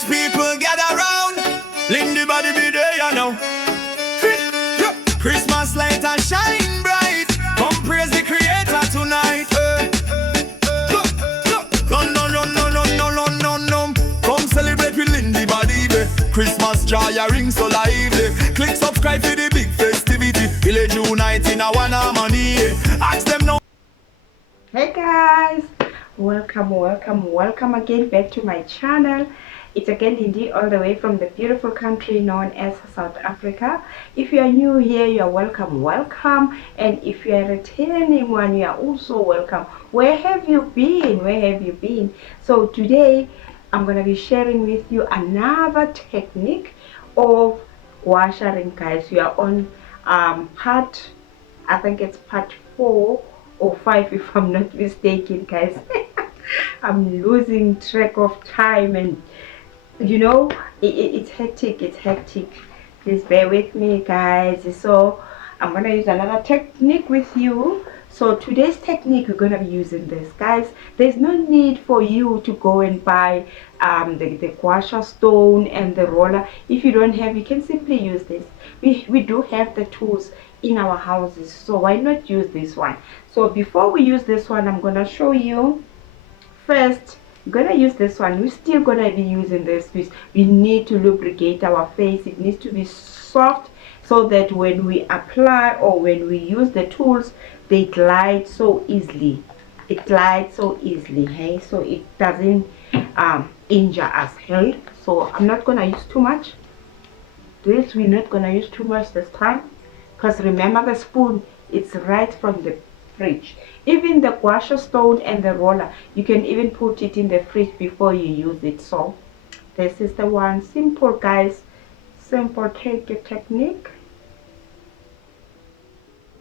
Rich people gather round. Lindy body be there, you know. Christmas light and shine bright. Come praise the Creator tonight. No. Come celebrate with Lindy body, be. Christmas joy a ring so lively. Click subscribe for the big festivity. Village unite in a one harmony. Ask them now. Hey guys, welcome again back to my channel. It's again Lindy, all the way from the beautiful country known as South Africa. If you are new here, you are welcome, and if you are a returning one, you are also welcome. Where have you been? So today I'm gonna be sharing with you another technique of Gua Sha, guys. You are on part, I think it's part 4 or 5 if I'm not mistaken, guys. I'm losing track of time, and you know it's hectic. Please bear with me, guys. So I'm gonna use another technique with you. So today's technique, we're gonna be using this, guys. There's no need for you to go and buy the Gua Sha stone and the roller. If you don't have, you can simply use this. We do have the tools in our houses, so why not use this one? So before we use this one, I'm gonna show you. First, we're gonna use this one. We're still gonna be using this. We need to lubricate our face. It needs to be soft so that when we apply or when we use the tools, they glide so easily. It glides so easily, hey, so it doesn't injure us, hey. So I'm not gonna use too much. We're not gonna use too much this time, because remember, the spoon, it's right from the fridge. Even the Gua Sha stone and the roller, you can even put it in the fridge before you use it. So this is the one. Simple, guys, simple technique.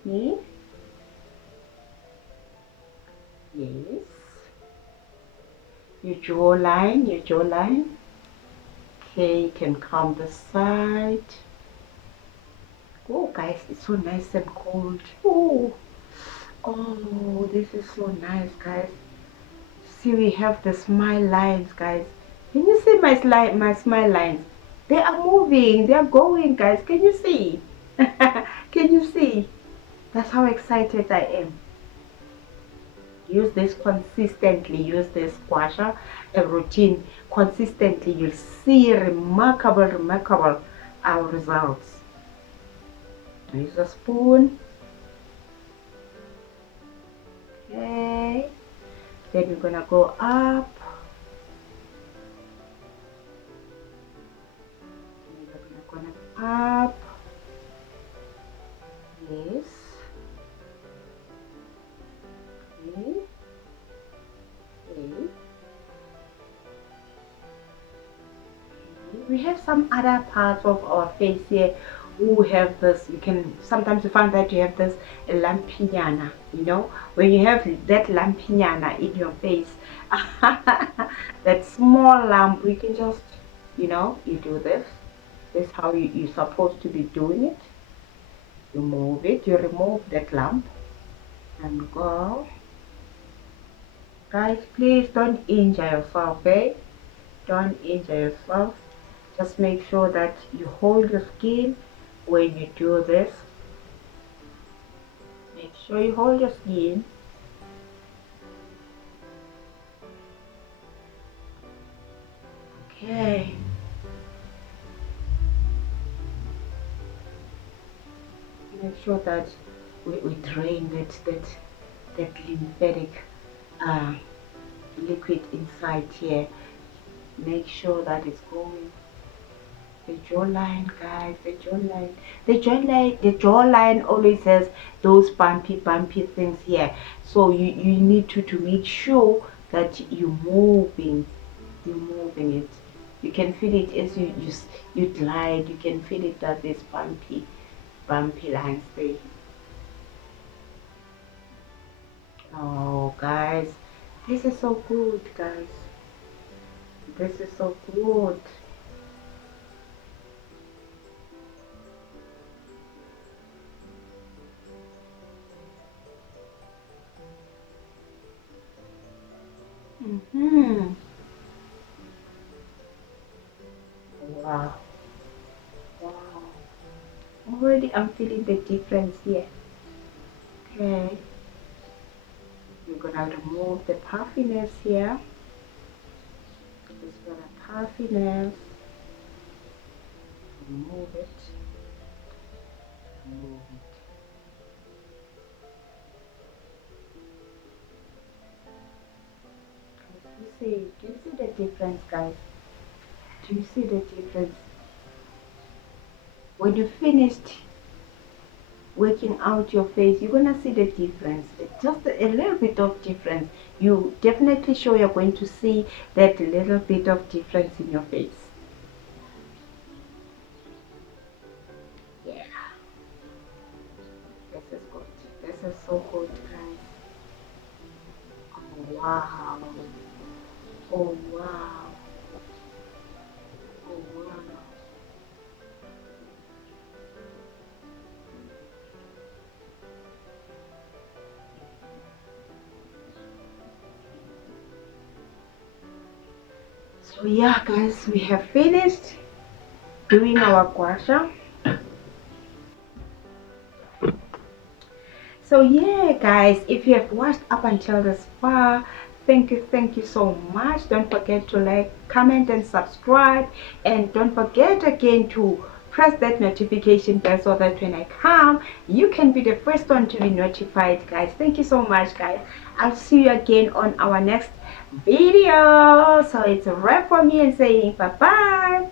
Yeah. Yes, your jawline. Okay, you can comb the side. Oh guys, it's so nice and cold. Oh, this is so nice, guys. See, we have the smile lines, guys. Can you see my smile lines? They are moving, they are going, guys. Can you see? Can you see? That's how excited I am. Use this consistently. Use this Gua Sha a routine consistently. You'll see remarkable results. Use a spoon. Okay, then we're gonna go up. Up. Yes. Okay. Okay. We have some other parts of our face here who have this. You can sometimes find that you have this lampiñana, you know, when you have that lampiñana in your face, that small lump, we can just, you know, you do this. This is how you're supposed to be doing it. You move it, you remove that lump and go. Guys, please don't injure yourself, eh? Don't injure yourself. Just make sure that you hold your skin when you do this. Make sure you hold your skin. Okay. Make sure that we drain that lymphatic liquid inside here. Make sure that it's going. The jawline, guys, the jawline always has those bumpy things here. So you need to make sure that you're moving it. You can feel it as you glide. You can feel it that there's bumpy lines there. Oh guys, this is so good, guys. This is so good. I'm feeling the difference here. Okay, we're gonna remove the puffiness here. This for the puffiness. Remove it. Remove it. Do you see the difference, guys? Do you see the difference? When you finished working out your face, you're gonna see the difference. Just a little bit of difference. You definitely sure you're going to see that little bit of difference in your face. Yeah, this is good. This is so good, guys. Oh wow. Oh wow. Oh wow. So yeah, guys, we have finished doing our Gua Sha. So yeah, guys, if you have watched up until this far, thank you so much. Don't forget to like, comment and subscribe, and don't forget again to press that notification bell so that when I come, you can be the first one to be notified, guys. Thank you so much, guys. I'll see you again on our next video. So it's a wrap for me and saying bye bye.